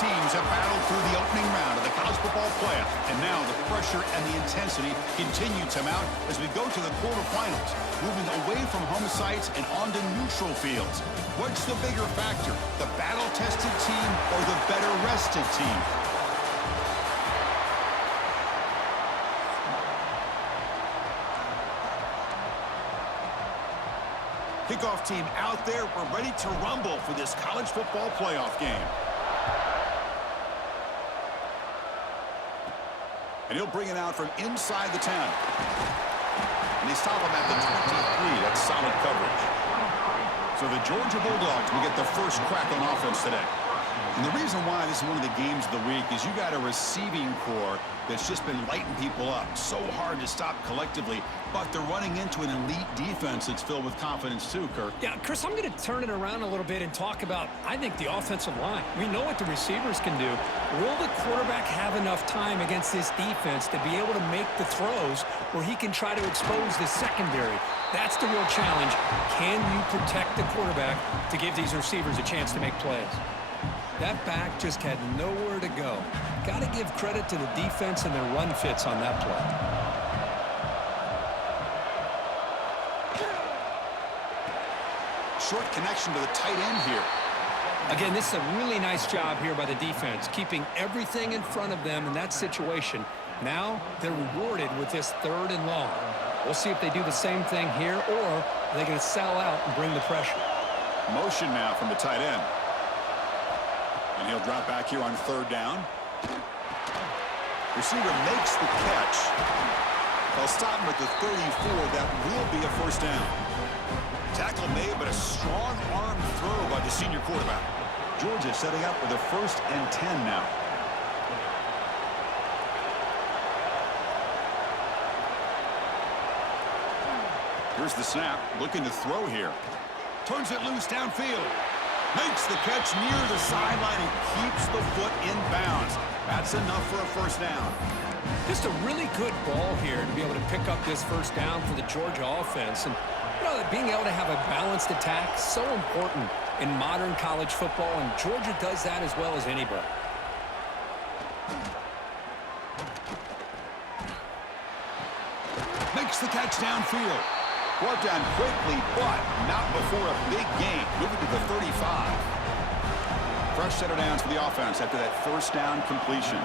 teams have battled through the opening round of the college football playoff, and now the pressure and the intensity continue to mount as we go to the quarterfinals, moving away from home sites and onto neutral fields. What's the bigger factor, the battle-tested team or the better-rested team? Kickoff team out there. We're ready to rumble for this college football playoff game. And he'll bring it out from inside the 10. And they stop him at the 23. That's solid coverage. So the Georgia Bulldogs will get the first crack on offense today. And the reason why this is one of the games of the week is you got a receiving core that's just been lighting people up. So hard to stop collectively, but they're running into an elite defense that's filled with confidence too, Kirk. Yeah, Chris, I'm going to turn it around a little bit and talk about, I think, the offensive line. We know what the receivers can do. Will the quarterback have enough time against this defense to be able to make the throws where he can try to expose the secondary? That's the real challenge. Can you protect the quarterback to give these receivers a chance to make plays? That back just had nowhere to go. Got to give credit to the defense and their run fits on that play. Short connection to the tight end here. Again, this is a really nice job here by the defense, keeping everything in front of them in that situation. Now they're rewarded with this 3rd and long. We'll see if they do the same thing here, or are they going to sell out and bring the pressure. Motion now from the tight end. And he'll drop back here on 3rd down. Receiver makes the catch. They'll stop him at the 34. That will be a first down. Tackle made, but a strong arm throw by the senior quarterback. Georgia setting up with a 1st and 10 now. Here's the snap, looking to throw here. Turns it loose downfield. Makes the catch near the sideline and keeps the foot in bounds. That's enough for a first down. Just a really good ball here to be able to pick up this first down for the Georgia offense. And, you know, being able to have a balanced attack is so important in modern college football, and Georgia does that as well as anybody. Makes the catch downfield. Brought down quickly, but not before a big gain. Moving to the 35. Fresh set of downs for the offense after that first down completion.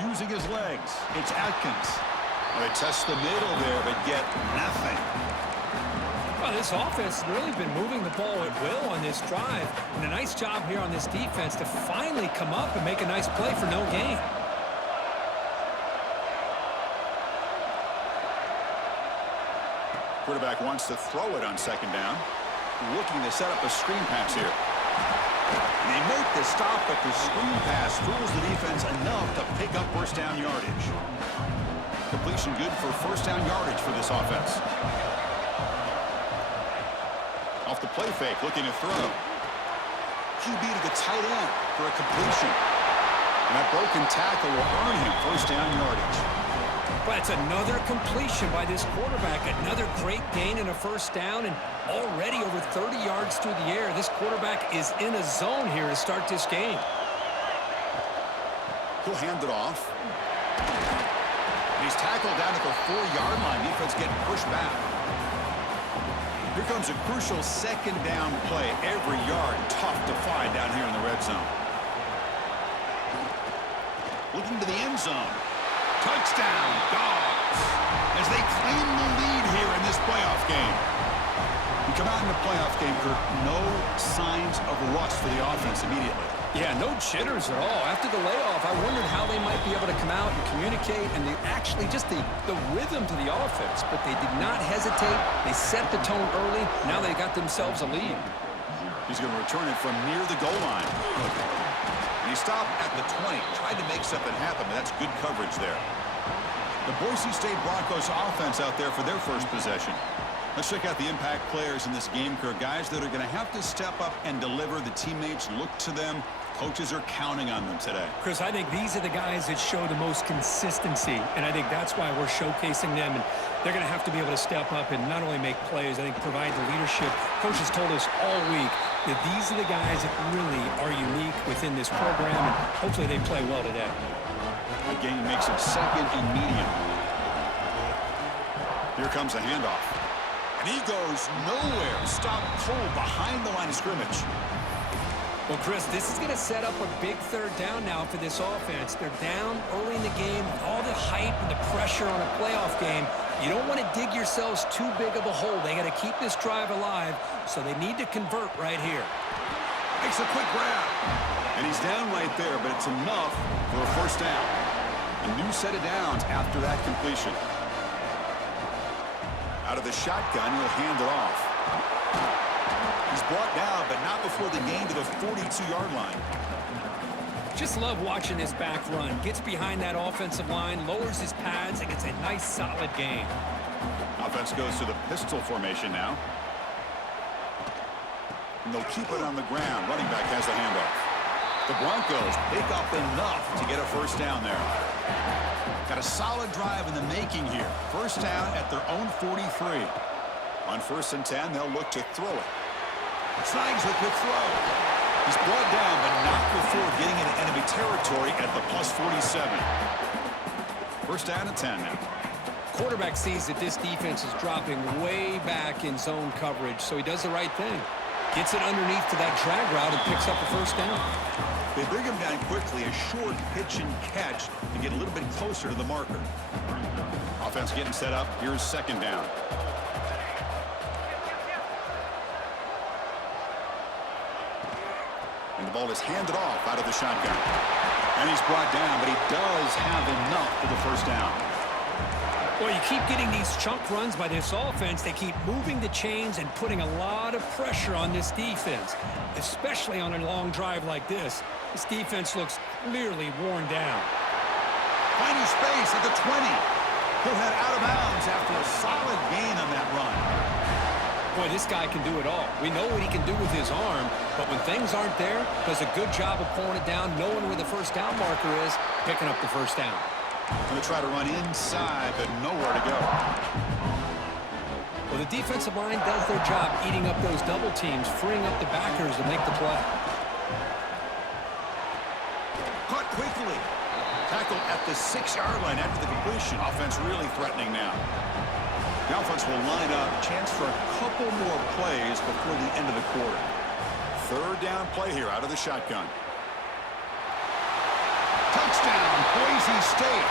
Using his legs, it's Atkins. Well, they test the middle there, but get nothing. Well, this offense has really been moving the ball at will on this drive. And a nice job here on this defense to finally come up and make a nice play for no gain. Quarterback wants to throw it on 2nd down. Looking to set up a screen pass here. And they make the stop, but the screen pass fools the defense enough to pick up first down yardage. Completion good for first down yardage for this offense. Off the play fake, looking to throw. QB to the tight end for a completion. And that broken tackle will earn him first down yardage. But it's another completion by this quarterback. Another great gain and a first down, and already over 30 yards through the air. This quarterback is in a zone here to start this game. He'll hand it off. And he's tackled down at the 4-yard line. Defense getting pushed back. Here comes a crucial 2nd down play. Every yard tough to find down here in the red zone. Looking to the end zone. Touchdown, Dogs, as they claim the lead here in this playoff game. We come out in the playoff game, Kirk, no signs of rust for the offense immediately. Yeah, no jitters at all. After the layoff, I wondered how they might be able to come out and communicate, and actually just the rhythm to the offense. But they did not hesitate. They set the tone early. Now they got themselves a lead. He's going to return it from near the goal line. And he stopped at the 20, tried to make something happen, but that's good coverage there. The Boise State Broncos offense out there for their first possession. Let's check out the impact players in this game, Kirk. Guys that are going to have to step up and deliver. The teammates look to them. Coaches are counting on them today. Chris, I think these are the guys that show the most consistency, and I think that's why we're showcasing them. And they're going to have to be able to step up and not only make plays, I think provide the leadership. Coaches told us all week that these are the guys that really are unique within this program, and hopefully they play well today. Again, makes it second and medium. Here comes a handoff. And he goes nowhere. Stop cold behind the line of scrimmage. Well, Chris, this is going to set up a big third down now for this offense. They're down early in the game with all the hype and the pressure on a playoff game. You don't want to dig yourselves too big of a hole. They got to keep this drive alive, so they need to convert right here. Makes a quick grab. And he's down right there, but it's enough for a first down. A new set of downs after that completion. Out of the shotgun, he'll hand it off. He's brought down, but not before the gain to the 42-yard line. Just love watching this back run. Gets behind that offensive line, lowers his pads, and gets a nice, solid gain. Offense goes to the pistol formation now. And they'll keep it on the ground. Running back has the handoff. The Broncos pick up enough to get a first down there. Got a solid drive in the making here. First down at their own 43. On 1st and 10, they'll look to throw it. Snags a quick throw. He's brought down, but not before getting into enemy territory at the plus 47. First down and 10 now. Quarterback sees that this defense is dropping way back in zone coverage, so he does the right thing. Gets it underneath to that drag route and picks up a first down. They bring him down quickly, a short pitch and catch to get a little bit closer to the marker. Offense getting set up. Here's second down. And the ball is handed off out of the shotgun. And he's brought down, but he does have enough for the first down. Well, you keep getting these chunk runs by this offense. They keep moving the chains and putting a lot of pressure on this defense, especially on a long drive like this. This defense looks clearly worn down. Finding space at the 20. He'll head out of bounds after a solid gain on that run. Boy, this guy can do it all. We know what he can do with his arm, but when things aren't there, does a good job of pulling it down, knowing where the first down marker is, picking up the first down. Going to try to run inside, but nowhere to go. Well, the defensive line does their job eating up those double teams, freeing up the backers to make the play. Caught quickly. Tackle at the 6-yard line after the completion. Offense really threatening now. The offense will line up. Chance for a couple more plays before the end of the quarter. Third down play here out of the shotgun. Touchdown, Boise State,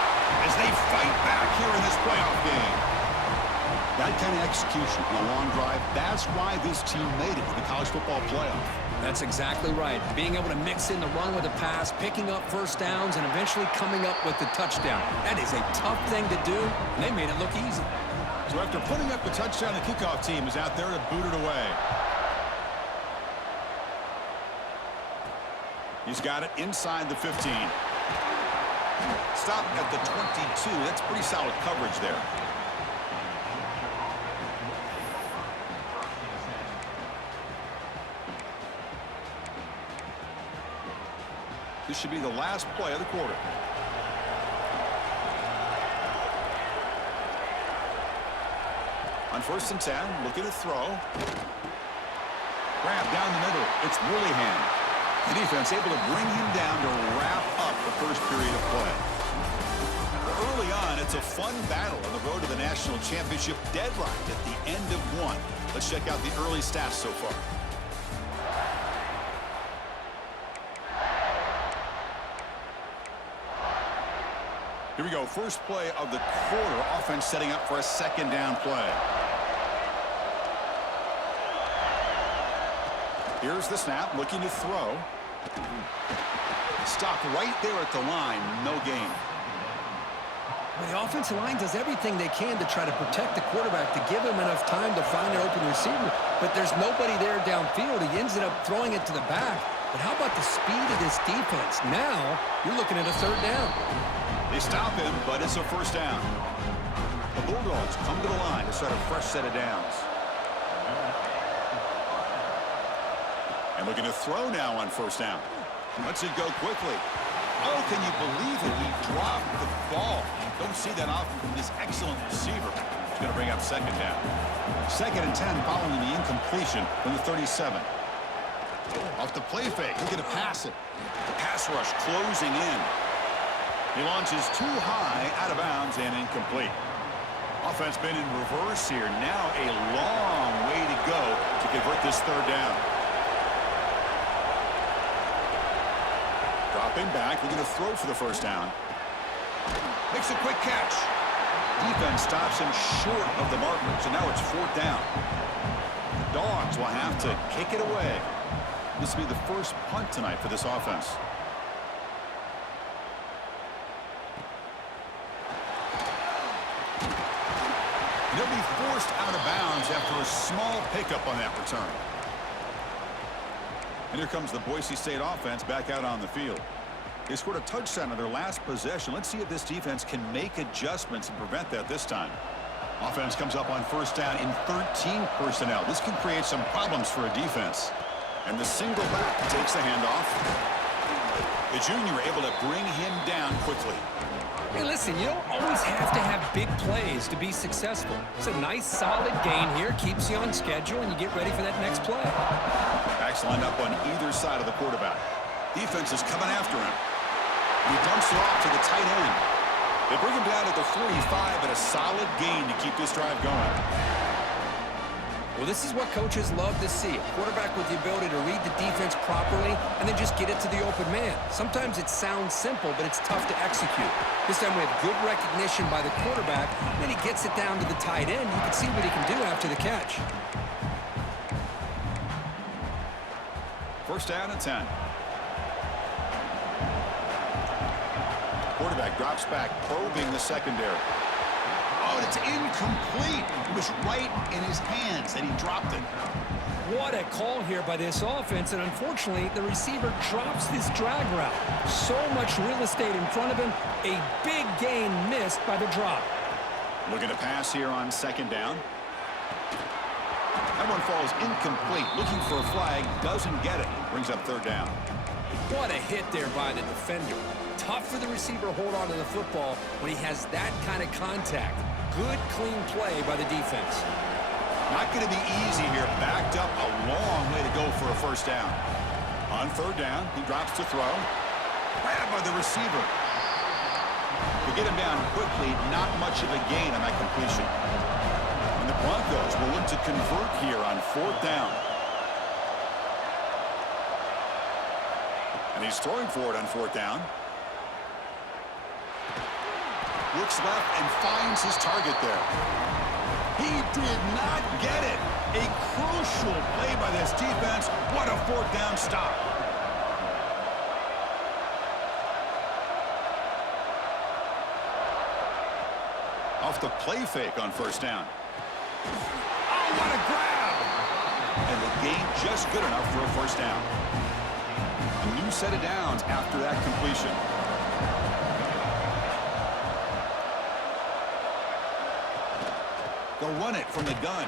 as they fight back here in this playoff game. That kind of execution on a long drive, that's why this team made it to the college football playoff. That's exactly right. Being able to mix in the run with a pass, picking up first downs, and eventually coming up with the touchdown. That is a tough thing to do, and they made it look easy. So after putting up the touchdown, the kickoff team is out there to boot it away. He's got it inside the 15. Stop at the 22. That's pretty solid coverage there. This should be the last play of the quarter. On 1st and 10, looking to throw. Grab down the middle. It's Willingham. The defense able to bring him down to wrap up the first period of play. Early on, it's a fun battle on the road to the national championship, deadlocked at the end of one. Let's check out the early stats so far. Here we go. First play of the quarter. Offense setting up for a second down play. Here's the snap, looking to throw. Stopped right there at the line. No gain. Well, the offensive line does everything they can to try to protect the quarterback, to give him enough time to find an open receiver. But there's nobody there downfield. He ends up throwing it to the back. But how about the speed of this defense? Now you're looking at a third down. They stop him, but it's a first down. The Bulldogs come to the line to start a fresh set of downs. And looking to throw now on first down. Lets it go quickly. Oh, can you believe it? He dropped the ball. Don't see that often from this excellent receiver. He's going to bring up second down. 2nd and 10 following the incompletion from the 37. Off the play fake. He's going to pass it. The pass rush closing in. He launches too high, out of bounds, and incomplete. Offense been in reverse here. Now a long way to go to convert this third down. Dropping back, we're going to throw for the first down. Makes a quick catch. Defense stops him short of the marker, so now it's 4th down. The Dogs will have to kick it away. This will be the first punt tonight for this offense. He'll be forced out of bounds after a small pickup on that return. And here comes the Boise State offense back out on the field. They scored a touchdown on their last possession. Let's see if this defense can make adjustments and prevent that this time. Offense comes up on first down in 13 personnel. This can create some problems for a defense. And the single back takes the handoff. The junior able to bring him down quickly. Hey, listen, you don't always have to have big plays to be successful. It's a nice, solid gain here. Keeps you on schedule, and you get ready for that next play. Backs lined up on either side of the quarterback. Defense is coming after him. He dumps it off to the tight end. They bring him down at the 45, but a solid gain to keep this drive going. Well, this is what coaches love to see. A quarterback with the ability to read the defense properly and then just get it to the open man. Sometimes it sounds simple, but it's tough to execute. This time we have good recognition by the quarterback. Then he gets it down to the tight end. You can see what he can do after the catch. First down and 10. Quarterback drops back, probing the secondary. Oh, and it's incomplete. It was right in his hands, and he dropped it. What a call here by this offense, and unfortunately, the receiver drops this drag route. So much real estate in front of him. A big gain missed by the drop. Looking to pass here on second down. That one falls incomplete. Looking for a flag, doesn't get it. Brings up third down. What a hit there by the defender. Tough for the receiver to hold on to the football when he has that kind of contact. Good, clean play by the defense. Not going to be easy here. Backed up a long way to go for a first down. On third down, he drops to throw. Grabbed by the receiver. To get him down quickly, not much of a gain on that completion. And the Broncos will look to convert here on fourth down. And he's throwing for it on fourth down. Looks left and finds his target there. He did not get it. A crucial play by this defense. What a fourth down stop. Off the play fake on first down. Oh, what a grab! And the gain just good enough for a first down. A new set of downs after that completion. They'll run it from the gun.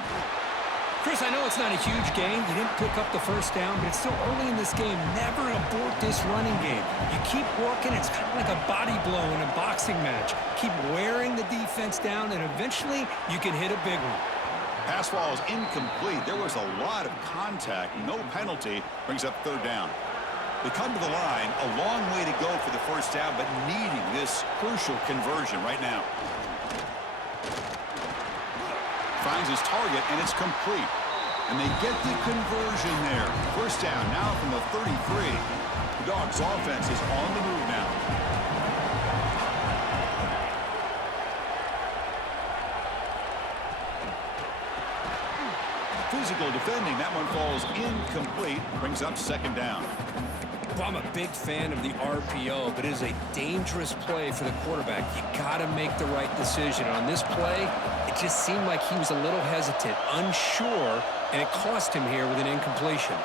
Chris, I know it's not a huge gain. You didn't pick up the first down, but it's still early in this game. Never abort this running game. You keep working. It's kind of like a body blow in a boxing match. Keep wearing the defense down, and eventually you can hit a big one. Pass ball is incomplete. There was a lot of contact. No penalty. Brings up third down. They come to the line. A long way to go for the first down, but needing this crucial conversion right now. Finds his target, and it's complete. And they get the conversion there. First down now from the 33. The Dogs' offense is on the move now. Physical defending. That one falls incomplete. Brings up second down. Well, I'm a big fan of the RPO, but it is a dangerous play for the quarterback. You got to make the right decision. On this play, it just seemed like he was a little hesitant, unsure, and it cost him here with an incompletion.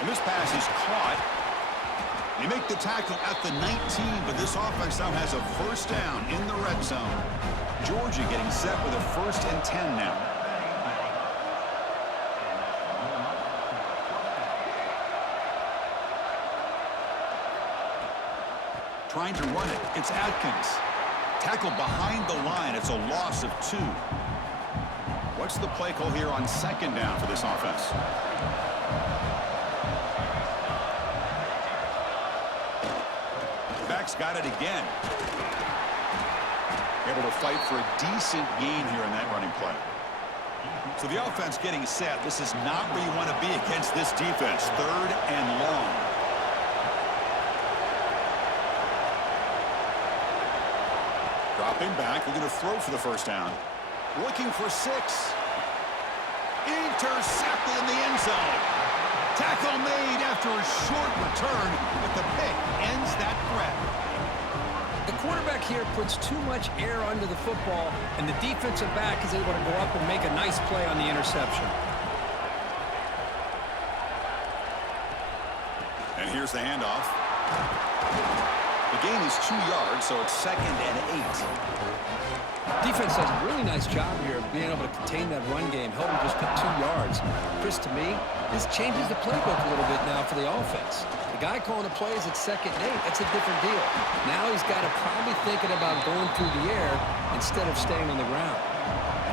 And this pass is caught. They make the tackle at the 19, but this offense now has a first down in the red zone. Georgia getting set with a 1st and 10 now. trying to run it. It's Atkins. Tackled behind the line. It's a loss of 2. What's the play call here on 2nd down for this offense? Back's got it again. Able to fight for a decent gain here in that running play. So the offense getting set. This is not where you want to be against this defense. 3rd and long. Dropping back. We're going to throw for the 1st down. Looking for 6. Intercepted in the end zone. Tackle made after a short return, but the pick ends that threat. The quarterback here puts too much air under the football, and the defensive back is able to go up and make a nice play on the interception. And here's the handoff. The gain is 2 yards, so it's 2nd and 8. Defense does a really nice job here of being able to contain that run game, help them just get 2 yards. Chris, to me, this changes the playbook a little bit now for the offense. The guy calling the plays at 2nd and 8, that's a different deal. Now he's got to probably thinking about going through the air instead of staying on the ground.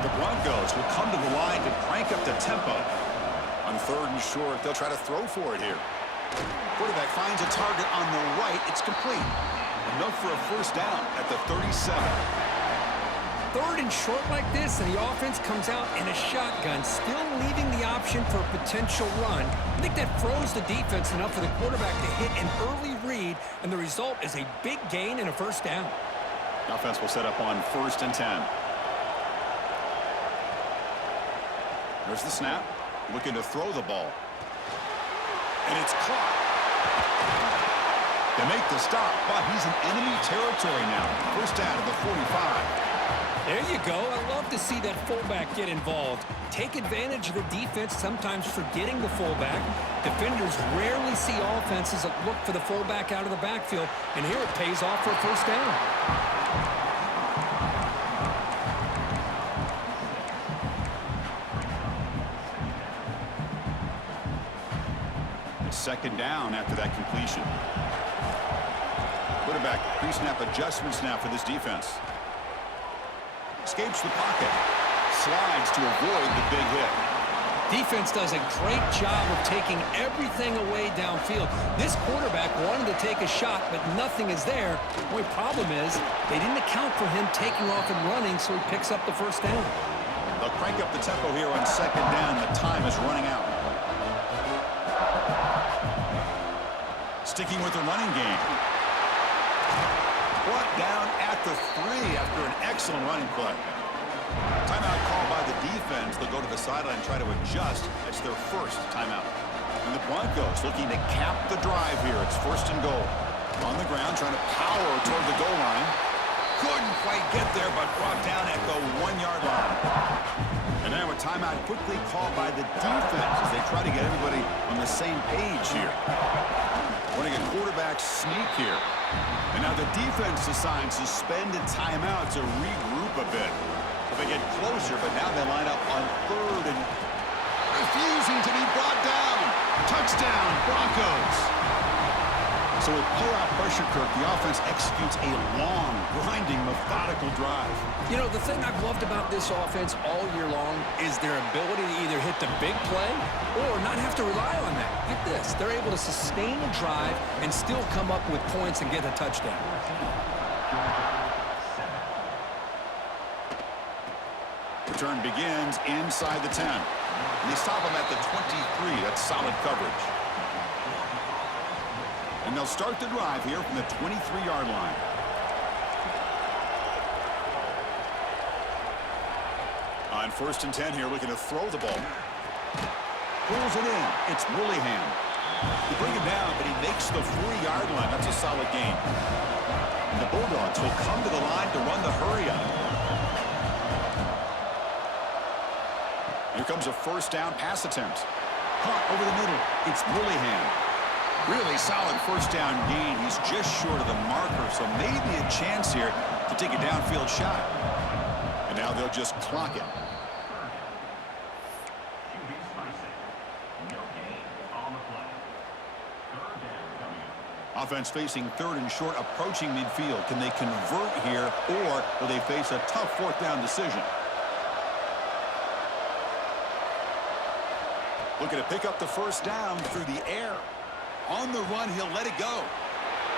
The Broncos will come to the line to crank up the tempo. On 3rd and short, they'll try to throw for it here. Quarterback finds a target on the right. It's complete. Enough for a 1st down at the 37. 3rd and short like this, and the offense comes out in a shotgun, still leaving the option for a potential run. I think that froze the defense enough for the quarterback to hit an early read, and the result is a big gain and a 1st down. The offense will set up on 1st and 10. There's the snap. Looking to throw the ball. And it's caught. They make the stop, but he's in enemy territory now. 1st down at the 45. There you go. I love to see that fullback get involved. Take advantage of the defense, sometimes forgetting the fullback. Defenders rarely see offenses that look for the fullback out of the backfield, and here it pays off for a 1st down. 2nd down after that completion. Quarterback pre-snap adjustments now for this defense. Escapes the pocket. Slides to avoid the big hit. Defense does a great job of taking everything away downfield. This quarterback wanted to take a shot, but nothing is there. The only problem is they didn't account for him taking off and running, so he picks up the 1st down. They'll crank up the tempo here on 2nd down. The time is running out. Sticking with the running game. Brought down at the 3 after an excellent running play. Timeout called by the defense. They'll go to the sideline and try to adjust. It's their 1st timeout. And the Broncos looking to cap the drive here. It's 1st and goal. On the ground, trying to power toward the goal line. Couldn't quite get there, but brought down at the 1-yard line. And now a timeout quickly called by the defense as they try to get everybody on the same page here. Running a quarterback sneak here. And now the defense decides to suspend a timeout to regroup a bit. So they get closer, but now they line up on 3rd and refusing to be brought down. Touchdown, Broncos. So with pull-out pressure, Kirk, the offense executes a long, grinding, methodical drive. You know, the thing I've loved about this offense all year long is their ability to either hit the big play or not have to rely on that. Get this. They're able to sustain a drive and still come up with points and get a touchdown. Return begins inside the 10. And they stop him at the 23. That's solid coverage. And they'll start the drive here from the 23-yard line. On 1st and 10 here, looking to throw the ball. Pulls it in. It's Willingham. They bring him down, but he makes the 40-yard line. That's a solid gain. And the Bulldogs will come to the line to run the hurry-up. Here comes a 1st down pass attempt. Caught over the middle. It's Willingham. Really solid 1st down gain. He's just short of the marker, so maybe a chance here to take a downfield shot. And now they'll just clock it. Offense facing third and short, approaching midfield. Can they convert here, or will they face a tough fourth down decision? Looking to pick up the first down through the air. On the run, he'll let it go.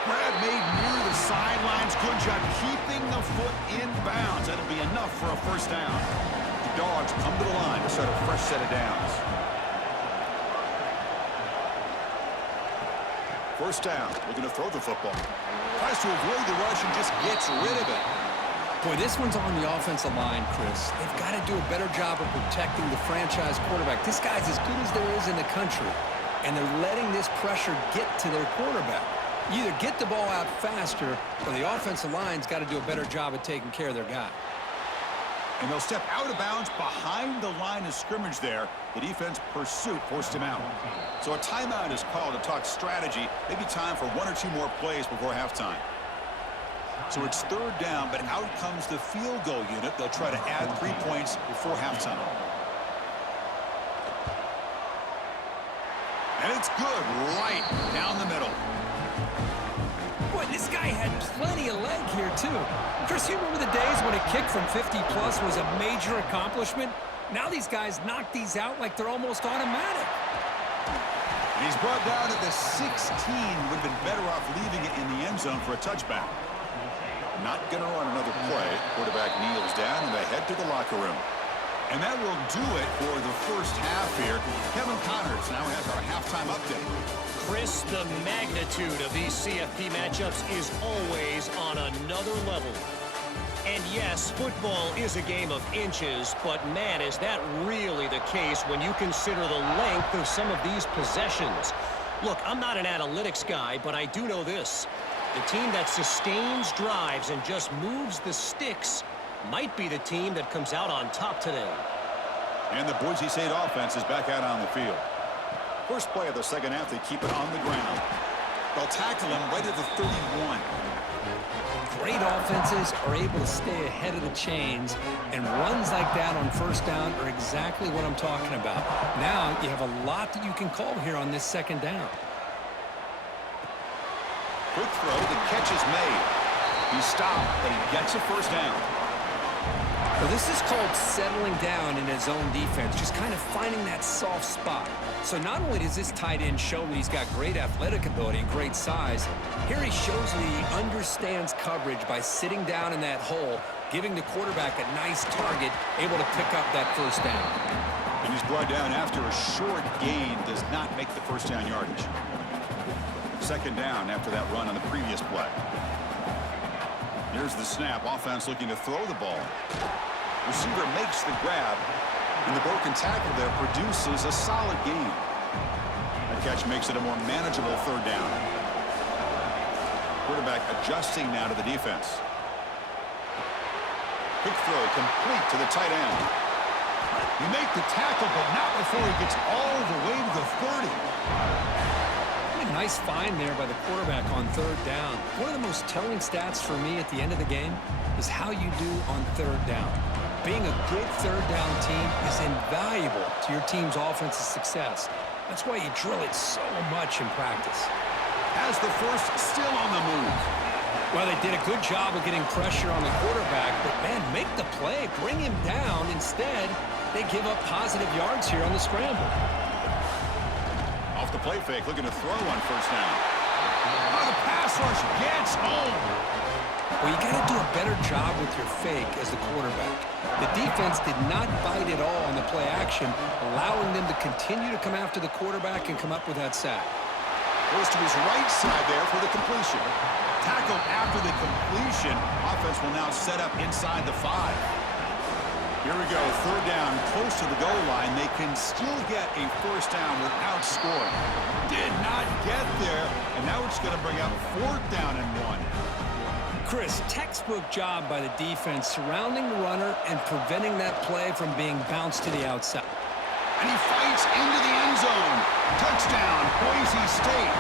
Grab made near the sidelines. Good job keeping the foot in bounds. That'll be enough for a first down. The Dogs come to the line to start a fresh set of downs. First down, looking to throw the football. Tries to avoid the rush and just gets rid of it. Boy, this one's on the offensive line, Chris. They've got to do a better job of protecting the franchise quarterback. This guy's as good as there is in the country, and they're letting this pressure get to their quarterback. You either get the ball out faster, or the offensive line's got to do a better job of taking care of their guy. And they'll step out of bounds behind the line of scrimmage there. The defense pursuit forced him out. So a timeout is called to talk strategy. Maybe time for one or two more plays before halftime. So it's third down, but out comes the field goal unit. They'll try to add 3 points before halftime. And it's good right down the middle. Boy, this guy had plenty of leg here, too. Chris, you remember the days when a kick from 50-plus was a major accomplishment? Now these guys knock these out like they're almost automatic. And he's brought down at the 16. Would have been better off leaving it in the end zone for a touchback. Not going to run another play. Quarterback kneels down and they head to the locker room. And that will do it for the first half here. Kevin Connors now has our halftime update. Chris, the magnitude of these CFP matchups is always on another level. And yes, football is a game of inches, but man, is that really the case when you consider the length of some of these possessions. Look, I'm not an analytics guy, but I do know this. The team that sustains drives and just moves the sticks might be the team that comes out on top today. And the Boise State offense is back out on the field. First play of the second half, they keep it on the ground. They'll tackle him right at the 31. Great offenses are able to stay ahead of the chains, and runs like that on first down are exactly what I'm talking about. Now you have a lot that you can call here on this second down. Quick throw, the catch is made. He stopped, but he gets a first down. Well, this is called settling down in his own defense, just kind of finding that soft spot. So not only does this tight end show that he's got great athletic ability and great size, here he shows that he understands coverage by sitting down in that hole, giving the quarterback a nice target, able to pick up that first down. And he's brought down after a short gain, does not make the first down yardage. Second down after that run on the previous play. Here's the snap. Offense looking to throw the ball. Receiver makes the grab, and the broken tackle there produces a solid gain. That catch makes it a more manageable third down. Quarterback adjusting now to the defense. Quick throw complete to the tight end. He makes the tackle, but not before he gets all the way to the 30. Nice find there by the quarterback on third down. One of the most telling stats for me at the end of the game is how you do on third down. Being a good third down team is invaluable to your team's offensive success. That's why you drill it so much in practice. Has the first still on the move. Well, they did a good job of getting pressure on the quarterback, but man, make the play, bring him down. Instead, they give up positive yards here on the scramble. Off the play fake, looking to throw on first down. Oh, the pass rush gets home. Well, you got to do a better job with your fake as the quarterback. The defense did not bite at all on the play action, allowing them to continue to come after the quarterback and come up with that sack. Goes to his right side there for the completion. Tackled after the completion. Offense will now set up inside the 5. Here we go, third down, close to the goal line. They can still get a first down without scoring. Did not get there, and now it's going to bring up fourth down and 1. Chris, textbook job by the defense surrounding the runner and preventing that play from being bounced to the outside. And he fights into the end zone. Touchdown, Boise State.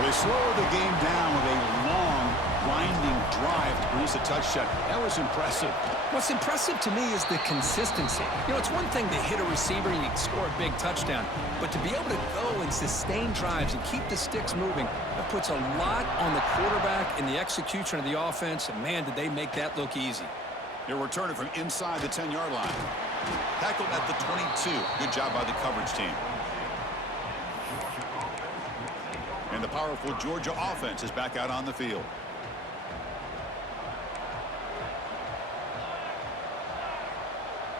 Well, they slowed the game down with a long, grinding drive to produce a touchdown. That was impressive. What's impressive to me is the consistency. You know, it's one thing to hit a receiver and you can score a big touchdown, but to be able to go and sustain drives and keep the sticks moving, that puts a lot on the quarterback in the execution of the offense, and man, did they make that look easy. They're returning from inside the 10-yard line. Tackled at the 22. Good job by the coverage team. And the powerful Georgia offense is back out on the field.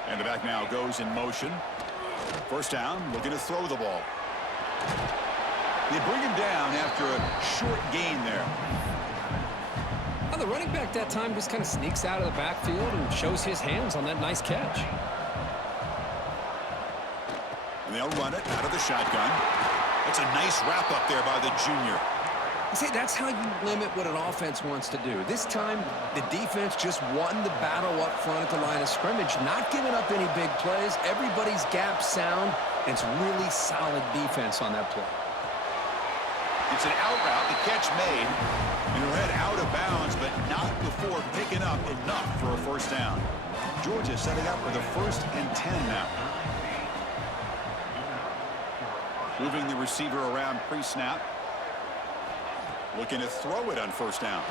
And the back now goes in motion. First down, looking to throw the ball. They bring him down after a short gain there. Well, the running back that time just kind of sneaks out of the backfield and shows his hands on that nice catch. And they'll run it out of the shotgun. That's a nice wrap up there by the junior. See, that's how you limit what an offense wants to do. This time, the defense just won the battle up front at the line of scrimmage, not giving up any big plays. Everybody's gap sound, and it's really solid defense on that play. It's an out route, the catch made, and he'll head out of bounds, but not before picking up enough for a first down. Georgia setting up for the 1st and 10 now. Moving the receiver around pre-snap. Looking to throw it on first down.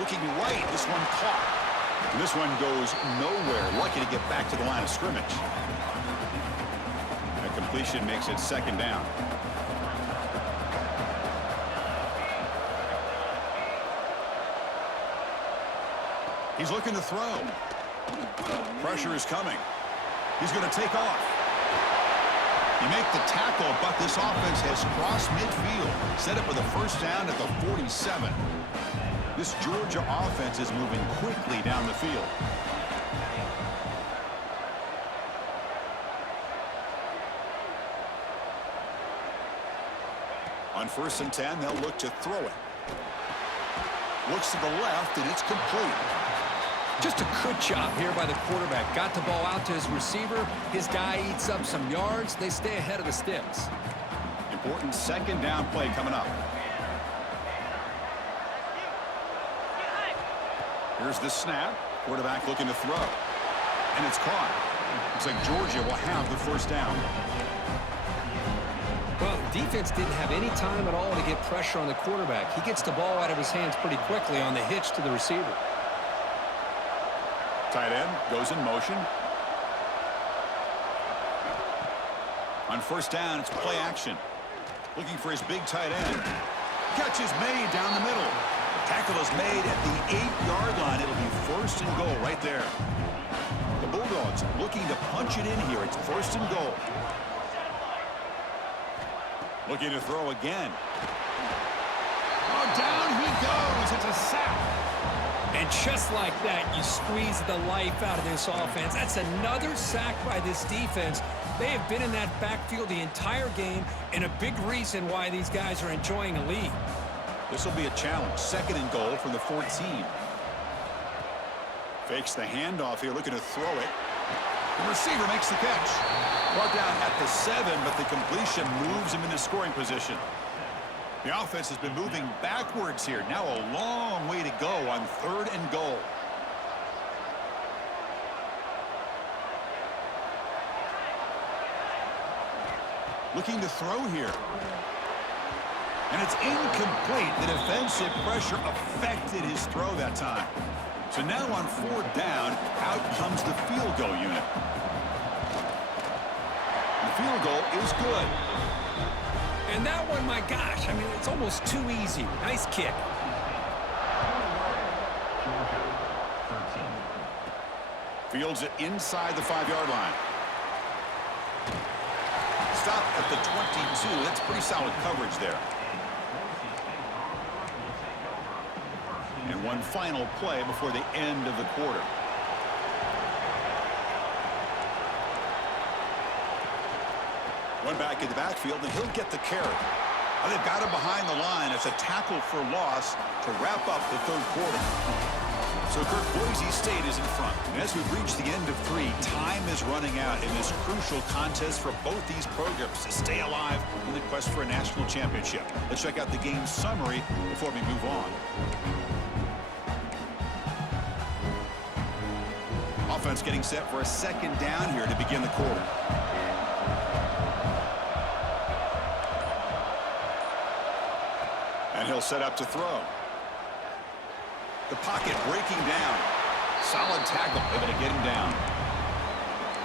Looking right, this one caught. And this one goes nowhere. Lucky to get back to the line of scrimmage. A completion makes it 2nd down. He's looking to throw. Pressure is coming. He's going to take off. You make the tackle, but this offense has crossed midfield. Set up for the first down at the 47. This Georgia offense is moving quickly down the field. On 1st and 10, they'll look to throw it. Looks to the left, and it's complete. Just a good job here by the quarterback. Got the ball out to his receiver. His guy eats up some yards. They stay ahead of the sticks. Important 2nd down play coming up. Here's the snap. Quarterback looking to throw. And it's caught. Looks like Georgia will have the first down. Well, defense didn't have any time at all to get pressure on the quarterback. He gets the ball out of his hands pretty quickly on the hitch to the receiver. Tight end goes in motion. On 1st down, it's play action. Looking for his big tight end. Catch is made down the middle. Tackle is made at the 8-yard line. It'll be 1st and goal right there. The Bulldogs looking to punch it in here. It's 1st and goal. Looking to throw again. Oh, down he goes. It's a sack. And just like that, you squeeze the life out of this offense. That's another sack by this defense. They have been in that backfield the entire game, and a big reason why these guys are enjoying a lead. This will be a challenge. 2nd and goal from the 14. Fakes the handoff here, looking to throw it. The receiver makes the catch. Brought down at the 7, but the completion moves him into scoring position. The offense has been moving backwards here. Now a long way to go on 3rd and goal. Looking to throw here. And it's incomplete. The defensive pressure affected his throw that time. So now on 4th down, out comes the field goal unit. The field goal is good. And that one, my gosh, I mean, it's almost too easy. Nice kick. Fields it inside the 5-yard line. Stop at the 22. That's pretty solid coverage there. And one final play before the end of the quarter. One back in the backfield, and he'll get the carry. They've got him behind the line. It's a tackle for loss to wrap up the 3rd quarter. So, Kirk, Boise State is in front. And as we've reached the end of 3, time is running out in this crucial contest for both these programs to stay alive in the quest for a national championship. Let's check out the game summary before we move on. offense getting set for a second down here to begin the quarter. And he'll set up to throw. The pocket breaking down. Solid tackle, able to get him down.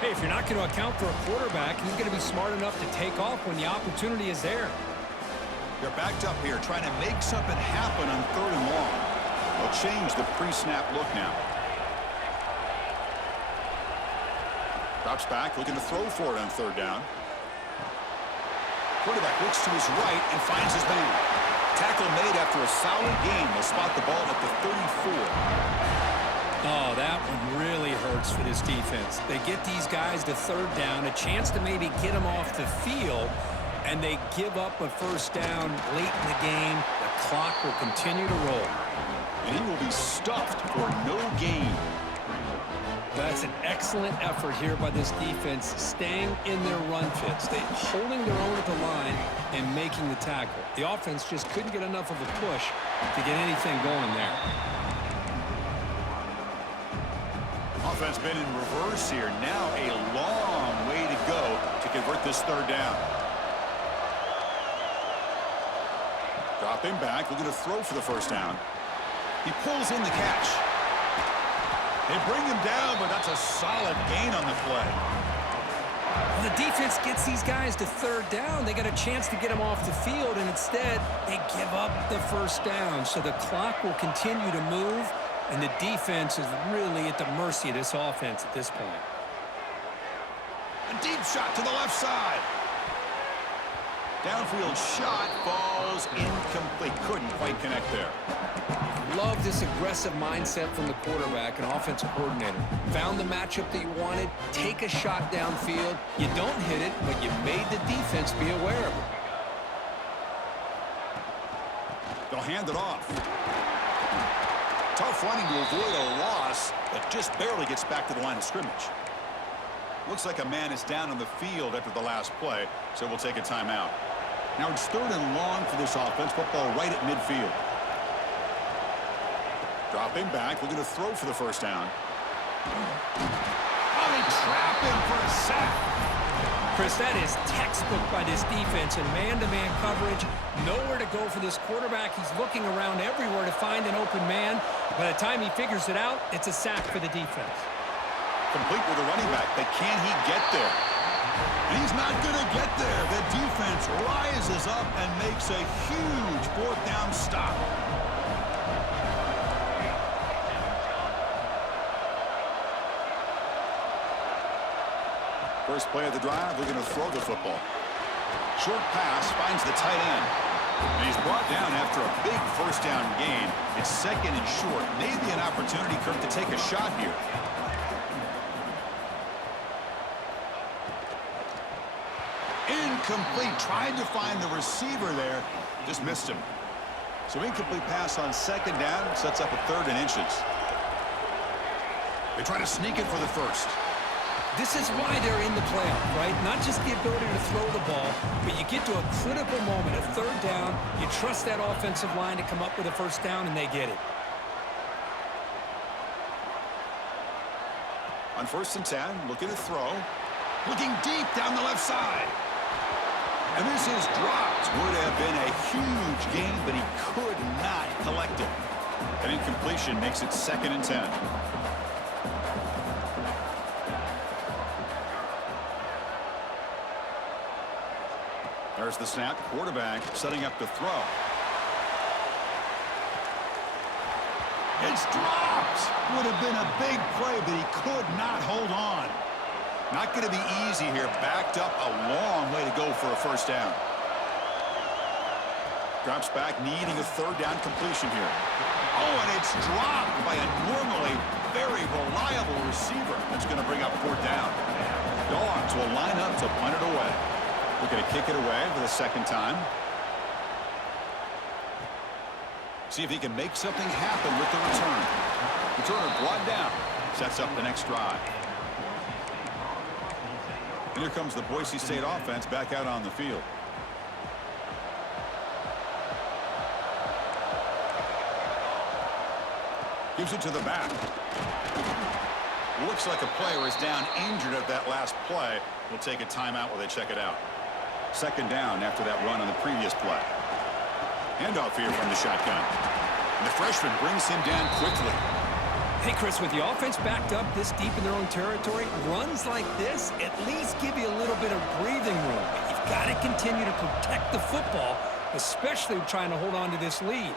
Hey, if you're not going to account for a quarterback, he's going to be smart enough to take off when the opportunity is there. They're backed up here, trying to make something happen on 3rd and long. They'll change the pre-snap look now. Drops back, looking to throw for it on 3rd down. Quarterback looks to his right and finds his man. Tackle made after a solid gain. They'll spot the ball at the 34. Oh, that one really hurts for this defense. They get these guys to 3rd down, a chance to maybe get them off the field, and they give up a 1st down late in the game. The clock will continue to roll. And he will be stuffed for no gain. That's an excellent effort here by this defense, staying in their run fits. They holding their own at the line and making the tackle. The offense just couldn't get enough of a push to get anything going there. Offense been in reverse here. Now a long way to go to convert this 3rd down. Dropping back, looking to throw for the 1st down. He pulls in the catch. They bring him down, but that's a solid gain on the play. Well, the defense gets these guys to 3rd down. They got a chance to get them off the field, and instead they give up the 1st down. So the clock will continue to move, and the defense is really at the mercy of this offense at this point. A deep shot to the left side. Downfield shot falls incomplete. Couldn't quite connect there. Love this aggressive mindset from the quarterback and offensive coordinator. Found the matchup that you wanted. Take a shot downfield. You don't hit it, but you made the defense be aware of it. They'll hand it off. Tough running to avoid a loss, but just barely gets back to the line of scrimmage. Looks like a man is down on the field after the last play, so we'll take a timeout. Now it's 3rd and long for this offense. Football right at midfield. Dropping back, looking to throw for the 1st down. Oh, they trap him for a sack. Chris, that is textbook by this defense in man-to-man coverage. Nowhere to go for this quarterback. He's looking around everywhere to find an open man. By the time he figures it out, it's a sack for the defense. Complete with a running back, but can he get there? He's not going to get there. The defense rises up and makes a huge 4th down stop. First play of the drive, looking to throw the football. Short pass finds the tight end. And he's brought down after a big 1st down gain. It's 2nd and short. Maybe an opportunity, Kirk, to take a shot here. Incomplete. Tried to find the receiver there. Just missed him. So incomplete pass on 2nd down. Sets up a 3rd and inches. They try to sneak it for the 1st. This is why they're in the playoff, right? Not just the ability to throw the ball, but you get to a critical moment, a 3rd down. You trust that offensive line to come up with a 1st down, and they get it. On 1st and 10, looking to throw. Looking deep down the left side. And this is dropped. Would have been a huge gain, but he could not collect it. An incompletion makes it 2nd and 10. There's the snap. Quarterback setting up to throw. It's dropped. Would have been a big play, but he could not hold on. Not going to be easy here. Backed up a long way to go for a 1st down. Drops back, needing a 3rd down completion here. Oh, and it's dropped by a normally very reliable receiver. That's going to bring up 4th down. Dogs will line up to punt it away. Looking to kick it away for the 2nd time. See if he can make something happen with the return. Returner brought down. Sets up the next drive. And here comes the Boise State offense back out on the field. Gives it to the back. Looks like a player is down injured at that last play. We'll take a timeout while they check it out. Second down after that run on the previous play. Handoff here from the shotgun. And the freshman brings him down quickly. Hey, Chris, with the offense backed up this deep in their own territory, runs like this at least give you a little bit of breathing room. But you've got to continue to protect the football, especially trying to hold on to this lead.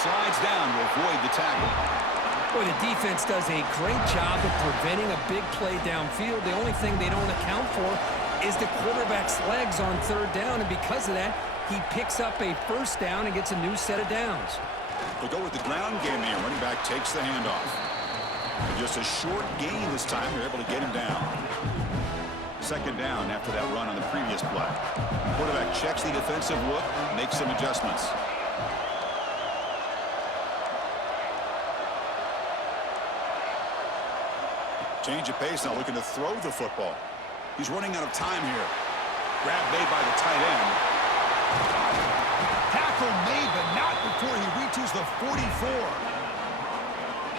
Slides down to avoid the tackle. Boy, the defense does a great job of preventing a big play downfield. The only thing they don't account for is the quarterback's legs on third down, and because of that, he picks up a first down and gets a new set of downs. They'll go with the ground game here. Running back takes the handoff. And just a short gain this time. They're able to get him down. Second down after that run on the previous play. Quarterback checks the defensive look, makes some adjustments. Change of pace now, looking to throw the football. He's running out of time here. Grab made by the tight end. Tackle made, but not before he reaches the 44.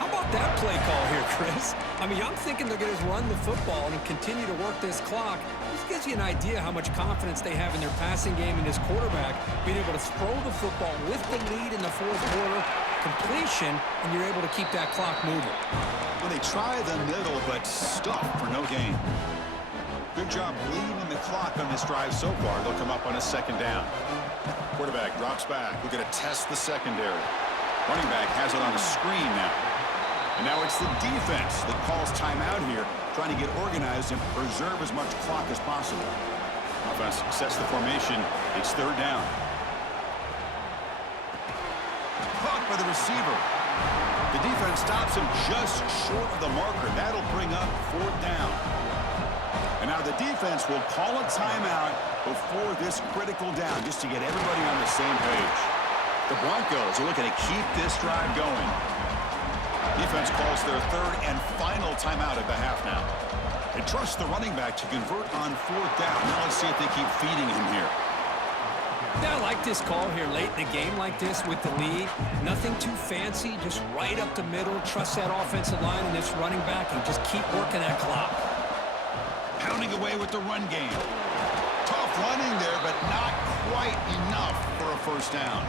How about that play call here, Chris? I mean, I'm thinking they're going to run the football and continue to work this clock. This gives you an idea how much confidence they have in their passing game and this quarterback being able to throw the football with the lead in the fourth quarter, completion, and you're able to keep that clock moving. Well, they try the middle, but stuff for no gain. Good job bleeding the clock on this drive so far. They'll come up on a second down. Quarterback drops back. We're going to test the secondary. Running back has it on the screen now. And now it's the defense that calls timeout here, trying to get organized and preserve as much clock as possible. Offense sets the formation. It's third down. Caught by the receiver. The defense stops him just short of the marker. That'll bring up fourth down. And now the defense will call a timeout before this critical down, just to get everybody on the same page. The Broncos are looking to keep this drive going. Defense calls their third and final timeout at the half now. They trust the running back to convert on fourth down. Now let's see if they keep feeding him here. Yeah, I like this call here late in the game like this with the lead. Nothing too fancy, just right up the middle. Trust that offensive line and this running back and just keep working that clock. Pounding away with the run game. Tough running there, but not quite enough for a first down.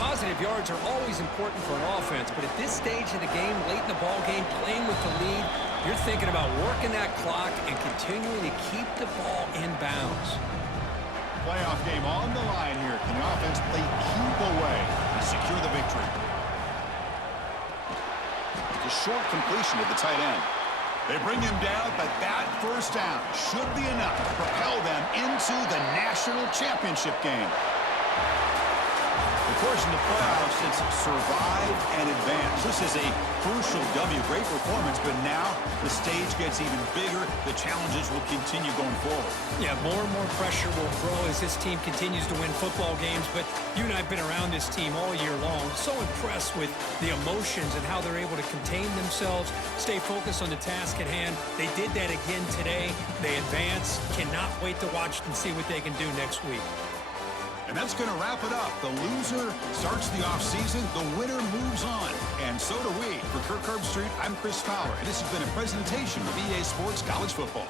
Positive yards are always important for an offense, but at this stage of the game, late in the ball game, playing with the lead, you're thinking about working that clock and continuing to keep the ball in bounds. Playoff game on the line here. Can the offense play keep away and secure the victory? It's a short completion to the tight end. They bring him down, but that first down should be enough to propel them into the national championship game. Of course, in the playoffs, it's survive and advance. This is a crucial W. Great performance, but now the stage gets even bigger. The challenges will continue going forward. Yeah, more and more pressure will grow as this team continues to win football games, but you and I have been around this team all year long. So impressed with the emotions and how they're able to contain themselves, stay focused on the task at hand. They did that again today. They advance. Cannot wait to watch and see what they can do next week. And that's going to wrap it up. The loser starts the offseason. The winner moves on. And so do we. For Kirk Herbstreit, I'm Chris Fowler. And this has been a presentation of EA Sports College Football.